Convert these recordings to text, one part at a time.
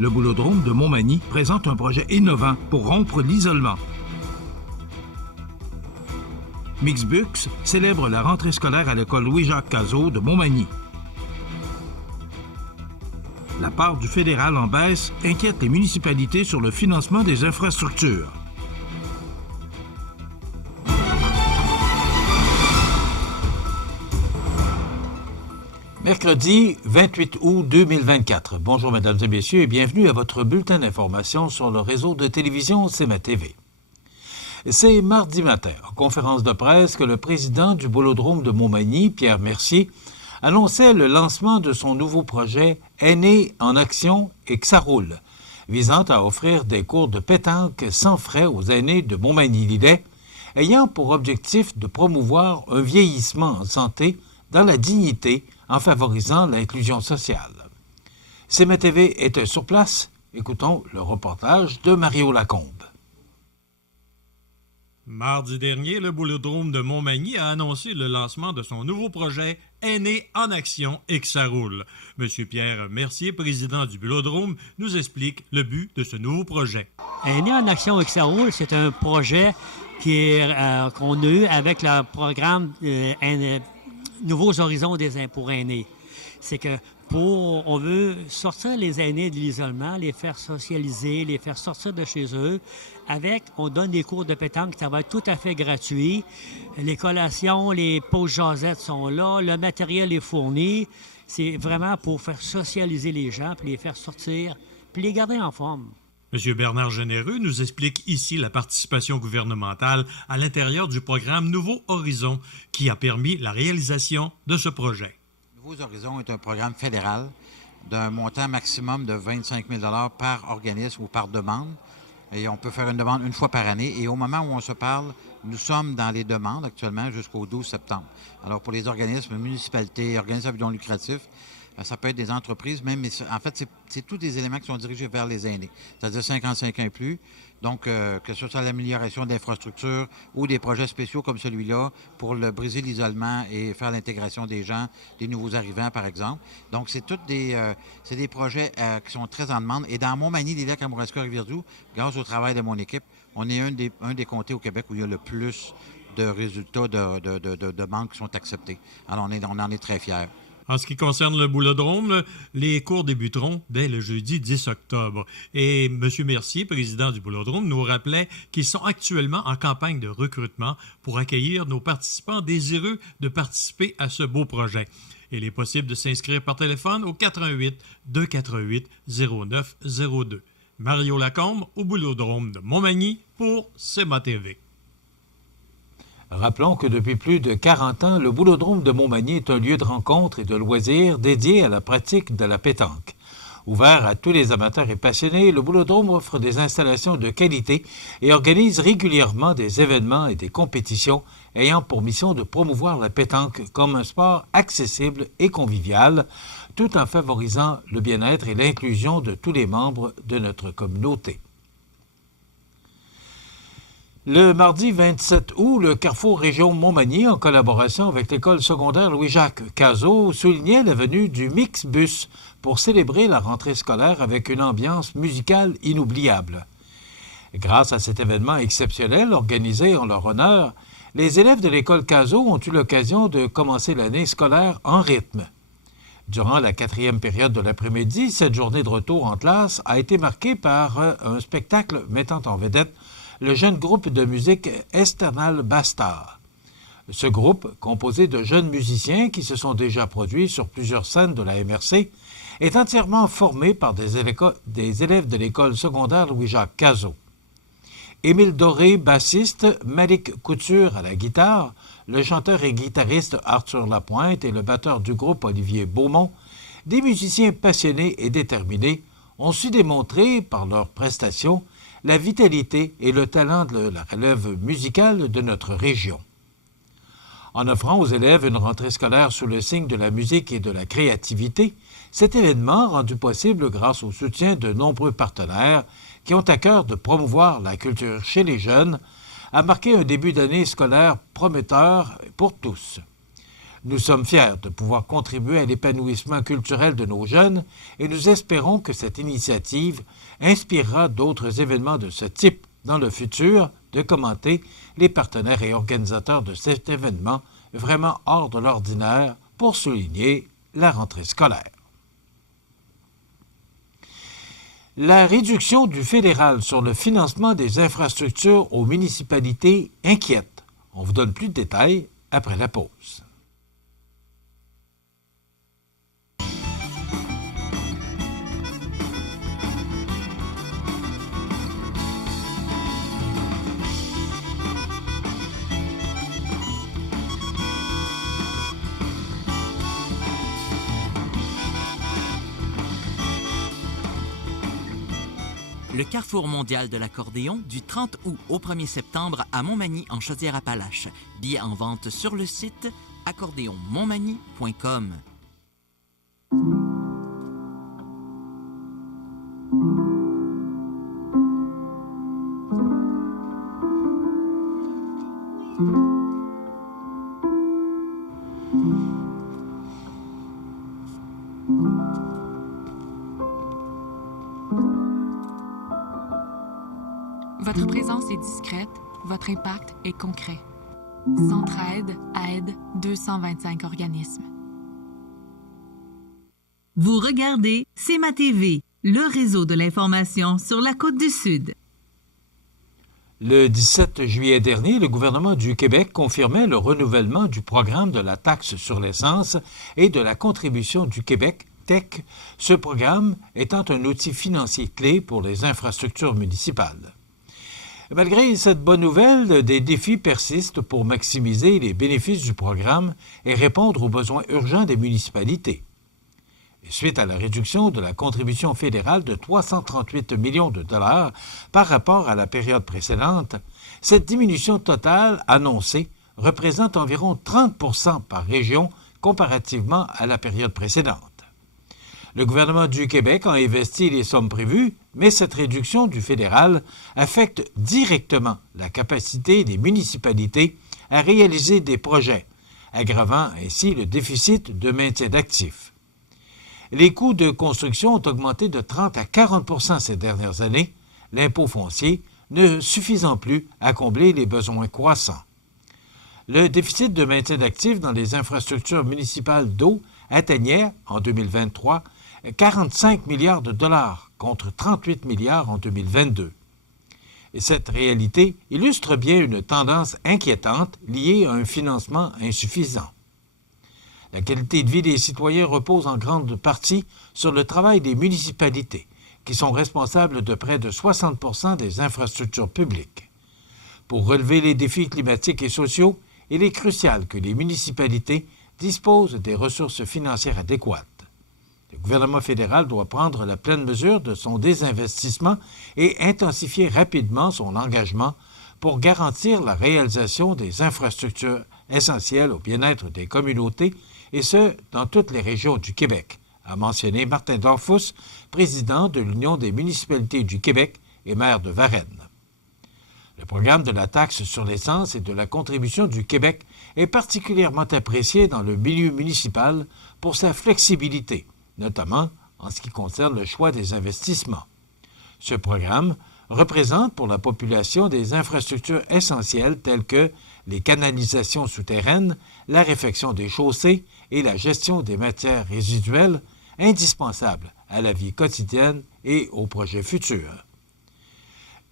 Le Boulodrome de Montmagny présente un projet innovant pour rompre l'isolement. Mixbux célèbre la rentrée scolaire à l'école Louis-Jacques Cazot de Montmagny. La part du fédéral en baisse inquiète les municipalités sur le financement des infrastructures. Mercredi 28 août 2024. Bonjour mesdames et messieurs et bienvenue à votre bulletin d'information sur le réseau de télévision CMA-TV. C'est mardi matin, en conférence de presse, que le président du Boulodrome de Montmagny, Pierre Mercier, annonçait le lancement de son nouveau projet « Aînés en action et que ça roule », visant à offrir des cours de pétanque sans frais aux aînés de Montmagny-Lillet, ayant pour objectif de promouvoir un vieillissement en santé dans la dignité en favorisant l'inclusion sociale. CMA-TV était sur place. Écoutons le reportage de Mario Lacombe. Mardi dernier, le Boulodrome de Montmagny a annoncé le lancement de son nouveau projet « Aînés en action et que ça roule ». M. Pierre Mercier, président du Boulodrome, nous explique le but de ce nouveau projet. Aînés en action et que ça roule, c'est un projet qu'on a eu avec le programme Nouveaux horizons pour aînés. C'est que on veut sortir les aînés de l'isolement, les faire socialiser, les faire sortir de chez eux. On donne des cours de pétanque, ça va être tout à fait gratuit. Les collations, les pauses jasettes sont là, le matériel est fourni. C'est vraiment pour faire socialiser les gens, puis les faire sortir, puis les garder en forme. M. Bernard Généreux nous explique ici la participation gouvernementale à l'intérieur du programme Nouveaux Horizons qui a permis la réalisation de ce projet. Nouveaux Horizons est un programme fédéral d'un montant maximum de 25 000 $ par organisme ou par demande. Et on peut faire une demande une fois par année. Et au moment où on se parle, nous sommes dans les demandes actuellement jusqu'au 12 septembre. Alors pour les organismes, municipalités, organismes à but non lucratif, ça peut être des entreprises, mais en fait, c'est tous des éléments qui sont dirigés vers les aînés, c'est-à-dire 55 ans et plus. Donc, que ce soit l'amélioration d'infrastructures ou des projets spéciaux comme celui-là pour briser l'isolement et faire l'intégration des gens, des nouveaux arrivants, par exemple. Donc, c'est des projets qui sont très en demande. Et dans Montmagny, Lillet, Kamouraska, Rivière-du-Loup, grâce au travail de mon équipe, on est un des comtés au Québec où il y a le plus de résultats de demandes qui sont acceptés. Alors, on en est très fiers. En ce qui concerne le Boulodrome, les cours débuteront dès le jeudi 10 octobre. Et M. Mercier, président du Boulodrome, nous rappelait qu'ils sont actuellement en campagne de recrutement pour accueillir nos participants désireux de participer à ce beau projet. Il est possible de s'inscrire par téléphone au 88 248 0902. Mario Lacombe au Boulodrome de Montmagny pour CMA-TV. Rappelons que depuis plus de 40 ans, le Boulodrome de Montmagny est un lieu de rencontre et de loisirs dédié à la pratique de la pétanque. Ouvert à tous les amateurs et passionnés, le Boulodrome offre des installations de qualité et organise régulièrement des événements et des compétitions ayant pour mission de promouvoir la pétanque comme un sport accessible et convivial, tout en favorisant le bien-être et l'inclusion de tous les membres de notre communauté. Le mardi 27 août, le Carrefour Région Montmagny, en collaboration avec l'école secondaire Louis-Jacques Cazot, soulignait la venue du Mixbus pour célébrer la rentrée scolaire avec une ambiance musicale inoubliable. Grâce à cet événement exceptionnel organisé en leur honneur, les élèves de l'école Cazot ont eu l'occasion de commencer l'année scolaire en rythme. Durant la 4e période de l'après-midi, cette journée de retour en classe a été marquée par un spectacle mettant en vedette le jeune groupe de musique Esternal Bastard. Ce groupe, composé de jeunes musiciens qui se sont déjà produits sur plusieurs scènes de la MRC, est entièrement formé par des élèves de l'école secondaire Louis-Jacques Cazot. Émile Doré, bassiste, Malik Couture à la guitare, le chanteur et guitariste Arthur Lapointe et le batteur du groupe Olivier Beaumont, des musiciens passionnés et déterminés, ont su démontrer par leurs prestations la vitalité et le talent de la relève musicale de notre région. En offrant aux élèves une rentrée scolaire sous le signe de la musique et de la créativité, cet événement, rendu possible grâce au soutien de nombreux partenaires qui ont à cœur de promouvoir la culture chez les jeunes, a marqué un début d'année scolaire prometteur pour tous. Nous sommes fiers de pouvoir contribuer à l'épanouissement culturel de nos jeunes et nous espérons que cette initiative inspirera d'autres événements de ce type dans le futur, de commenter les partenaires et organisateurs de cet événement vraiment hors de l'ordinaire pour souligner la rentrée scolaire. La réduction du fédéral sur le financement des infrastructures aux municipalités inquiète. On vous donne plus de détails après la pause. Le Carrefour mondial de l'accordéon du 30 août au 1er septembre à Montmagny en Chaudière-Appalaches. Billets en vente sur le site accordéonmontmagny.com. Votre présence est discrète, votre impact est concret. Centraide aide 225 organismes. Vous regardez CEMA TV, le réseau de l'information sur la Côte-du-Sud. Le 17 juillet dernier, le gouvernement du Québec confirmait le renouvellement du programme de la taxe sur l'essence et de la contribution du Québec, TEC, ce programme étant un outil financier clé pour les infrastructures municipales. Malgré cette bonne nouvelle, des défis persistent pour maximiser les bénéfices du programme et répondre aux besoins urgents des municipalités. Et suite à la réduction de la contribution fédérale de 338 millions de dollars par rapport à la période précédente, cette diminution totale annoncée représente environ 30 % par région comparativement à la période précédente. Le gouvernement du Québec a investi les sommes prévues, mais cette réduction du fédéral affecte directement la capacité des municipalités à réaliser des projets, aggravant ainsi le déficit de maintien d'actifs. Les coûts de construction ont augmenté de 30 à 40 % ces dernières années, l'impôt foncier ne suffisant plus à combler les besoins croissants. Le déficit de maintien d'actifs dans les infrastructures municipales d'eau atteignait, en 2023, 45 milliards de dollars contre 38 milliards en 2022. Et cette réalité illustre bien une tendance inquiétante liée à un financement insuffisant. La qualité de vie des citoyens repose en grande partie sur le travail des municipalités, qui sont responsables de près de 60 % des infrastructures publiques. Pour relever les défis climatiques et sociaux, il est crucial que les municipalités disposent des ressources financières adéquates. Le gouvernement fédéral doit prendre la pleine mesure de son désinvestissement et intensifier rapidement son engagement pour garantir la réalisation des infrastructures essentielles au bien-être des communautés, et ce, dans toutes les régions du Québec, a mentionné Martin Dorfus, président de l'Union des municipalités du Québec et maire de Varennes. Le programme de la taxe sur l'essence et de la contribution du Québec est particulièrement apprécié dans le milieu municipal pour sa flexibilité, notamment en ce qui concerne le choix des investissements. Ce programme représente pour la population des infrastructures essentielles telles que les canalisations souterraines, la réfection des chaussées et la gestion des matières résiduelles, indispensables à la vie quotidienne et aux projets futurs.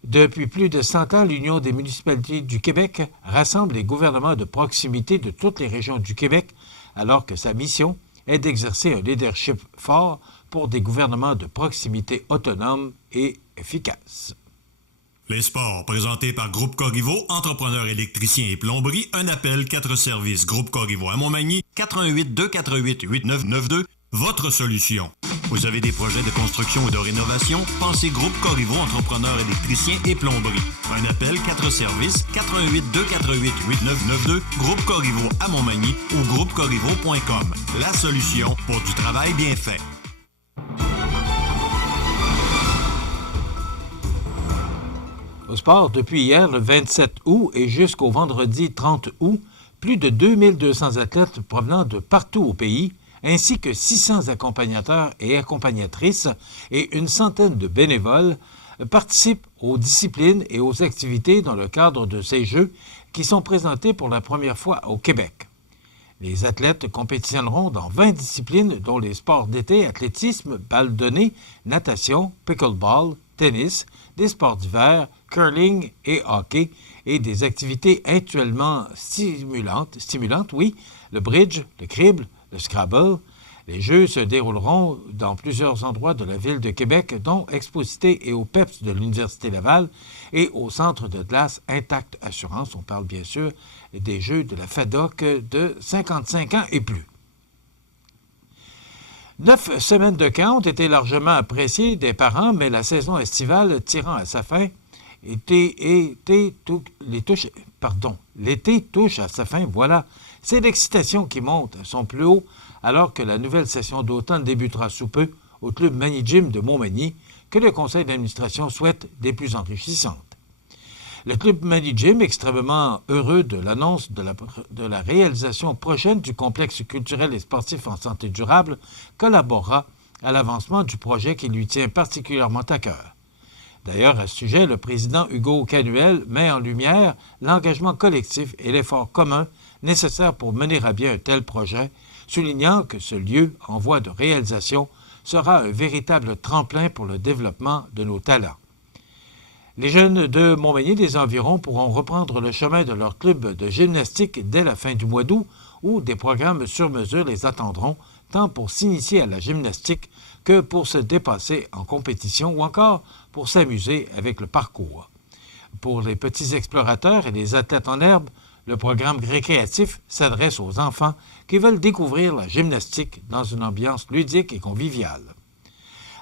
Depuis plus de 100 ans, l'Union des municipalités du Québec rassemble les gouvernements de proximité de toutes les régions du Québec, alors que sa mission est d'exercer un leadership fort pour des gouvernements de proximité autonomes et efficaces. Les sports, présentés par Groupe Corriveau, entrepreneurs électriciens et plomberie, un appel, 4 services. Groupe Corriveau à Montmagny, 88 248 8992, votre solution. Vous avez des projets de construction ou de rénovation? Pensez Groupe Corriveau, entrepreneurs électriciens et plomberie. Un appel, 4 services, 88 248 8992, Groupe Corriveau à Montmagny ou groupecorriveau.com. La solution pour du travail bien fait. Au sport, depuis hier, le 27 août et jusqu'au vendredi 30 août, plus de 2200 athlètes provenant de partout au pays, ainsi que 600 accompagnateurs et accompagnatrices et une centaine de bénévoles participent aux disciplines et aux activités dans le cadre de ces Jeux qui sont présentés pour la première fois au Québec. Les athlètes compétitionneront dans 20 disciplines dont les sports d'été, athlétisme, balle de nez, natation, pickleball, tennis, des sports d'hiver, curling et hockey et des activités actuellement stimulantes, le bridge, le crible, le Scrabble. Les Jeux se dérouleront dans plusieurs endroits de la ville de Québec, dont Expo-Cité et au PEPS de l'Université Laval et au Centre de glace Intact Assurance. On parle bien sûr des Jeux de la FADOC de 55 ans et plus. 9 semaines de camp ont été largement appréciées des parents, mais la saison estivale tirant à sa fin, l'été touche à sa fin, voilà. C'est l'excitation qui monte à son plus haut, alors que la nouvelle session d'automne débutera sous peu au club Mani-Gym de Montmagny, que le conseil d'administration souhaite des plus enrichissantes. Le club Mani-Gym, extrêmement heureux de l'annonce de la réalisation prochaine du complexe culturel et sportif en santé durable, collaborera à l'avancement du projet qui lui tient particulièrement à cœur. D'ailleurs, à ce sujet, le président Hugo Canuel met en lumière l'engagement collectif et l'effort commun nécessaire pour mener à bien un tel projet, soulignant que ce lieu en voie de réalisation sera un véritable tremplin pour le développement de nos talents. Les jeunes de Montmagny des environs pourront reprendre le chemin de leur club de gymnastique dès la fin du mois d'août, où des programmes sur mesure les attendront, tant pour s'initier à la gymnastique que pour se dépasser en compétition ou encore pour s'amuser avec le parcours. Pour les petits explorateurs et les athlètes en herbe, le programme récréatif s'adresse aux enfants qui veulent découvrir la gymnastique dans une ambiance ludique et conviviale.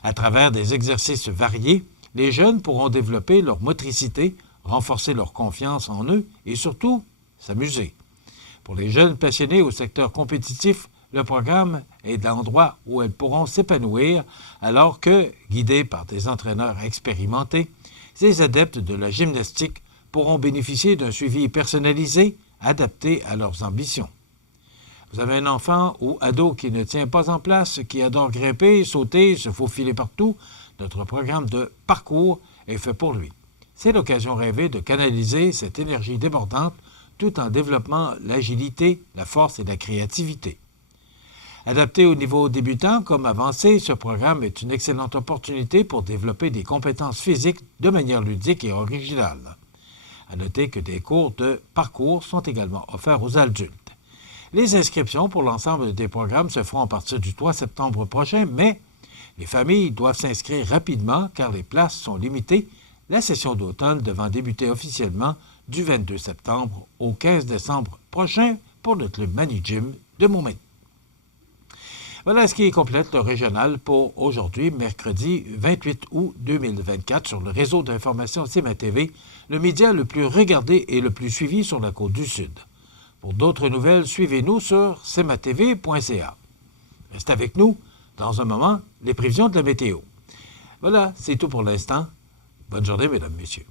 À travers des exercices variés, les jeunes pourront développer leur motricité, renforcer leur confiance en eux et surtout s'amuser. Pour les jeunes passionnés au secteur compétitif, le programme est l'endroit où elles pourront s'épanouir alors que, guidés par des entraîneurs expérimentés, ces adeptes de la gymnastique pourront bénéficier d'un suivi personnalisé, adapté à leurs ambitions. Vous avez un enfant ou ado qui ne tient pas en place, qui adore grimper, sauter, se faufiler partout, notre programme de parcours est fait pour lui. C'est l'occasion rêvée de canaliser cette énergie débordante tout en développant l'agilité, la force et la créativité. Adapté au niveau débutant comme avancé, ce programme est une excellente opportunité pour développer des compétences physiques de manière ludique et originale. À noter que des cours de parcours sont également offerts aux adultes. Les inscriptions pour l'ensemble des programmes se feront à partir du 3 septembre prochain, mais les familles doivent s'inscrire rapidement car les places sont limitées, la session d'automne devant débuter officiellement du 22 septembre au 15 décembre prochain pour le club Mani-Gym de Montmagny. Voilà ce qui complète le régional pour aujourd'hui, mercredi 28 août 2024, sur le réseau d'information CMA-TV, le média le plus regardé et le plus suivi sur la Côte-du-Sud. Pour d'autres nouvelles, suivez-nous sur cmatv.ca. Restez avec nous. Dans un moment, les prévisions de la météo. Voilà, c'est tout pour l'instant. Bonne journée, mesdames, messieurs.